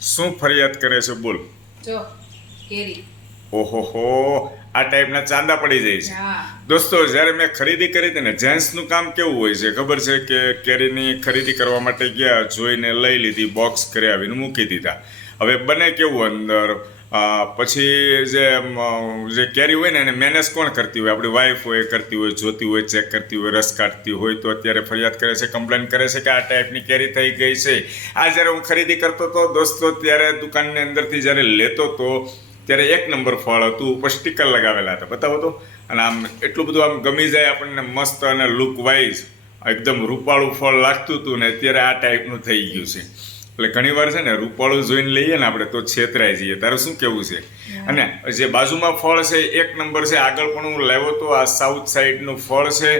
શું ફરિયાદ કરે છે બોલ? જો કેરી. ઓહોહો, આ ટાઈપના ચાંદા પડી જાય છે. હા. દોસ્તો, જ્યારે મેં ખરીદી કરી હતી ને, જેન્ટ્સનું કામ કેવું હોય છે ખબર છે કે કેરીની ખરીદી કરવા માટે ગયા, જોઈને લઈ લીધી, બોક્સ ઘરે આવીને મૂકી દીધા. હવે બને કેવું અંદર પછી જે કેરી હોય ને એને મેનેજ કોણ કરતી હોય? આપણી વાઈફ હોય, કરતી હોય, જોતી હોય, ચેક કરતી હોય, રસ કાઢતી હોય, તો અત્યારે ફરિયાદ કરે છે, કમ્પ્લેન કરે છે કે આ ટાઈપની કેરી થઈ ગઈ છે. આ જ્યારે હું ખરીદી કરતો હતો દોસ્તો, ત્યારે દુકાનની અંદરથી જ્યારે લેતો હતો ત્યારે 1 નંબર ફળ હતું, ઉપર સ્ટીકર લગાવેલા હતા, બતાવો તો. અને આમ એટલું બધું આમ ગમી જાય આપણને, મસ્ત અને લુક વાઇઝ એકદમ રૂપાળું ફળ લાગતું હતું ને અત્યારે આ ટાઈપનું થઈ ગયું છે. એટલે ઘણીવાર છે ને રૂપાળું જોઈને લઈએ ને આપણે તો છેતરાઈ જઈએ. તારે શું કેવું છે? અને જે બાજુમાં ફળ છે 1 નંબર છે. આગળ પણ હું લાવ્યો તો, આ સાઉથ સાઈડનું ફળ છે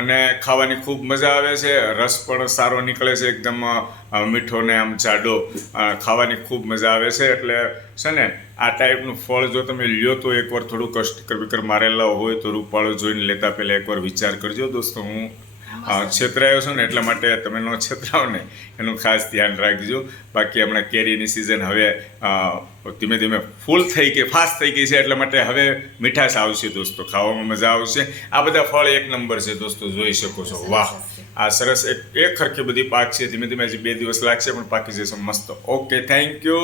અને ખાવાની ખૂબ મજા આવે છે. રસ પણ સારો નીકળે છે, એકદમ મીઠો ને આમ જાડો, ખાવાની ખૂબ મજા આવે છે. એટલે છે ને આ ટાઈપનું ફળ જો તમે લ્યો તો એકવાર થોડુંક સ્ટીકર બીકર મારેલા હોય તો રૂપાળો જોઈને લેતા પહેલાં એકવાર વિચાર કરજો દોસ્તો. હું છેતરાયો છું ને એટલા માટે તમે ન છેતરાવ ને એનું ખાસ ધ્યાન રાખજો. બાકી હમણાં કેરીની સિઝન હવે ધીમે ધીમે ફૂલ થઈ ગઈ, ફાસ્ટ થઈ ગઈ છે, એટલા માટે હવે મીઠાશ આવશે દોસ્તો, ખાવામાં મજા આવશે. આ બધા ફળ 1 નંબર છે દોસ્તો, જોઈ શકો છો. વાહ, આ સરસ એક ખરખી બધી પાક છે. ધીમે ધીમે હજી 2 દિવસ લાગશે પણ પાકી જશે મસ્ત. Okay, thank you.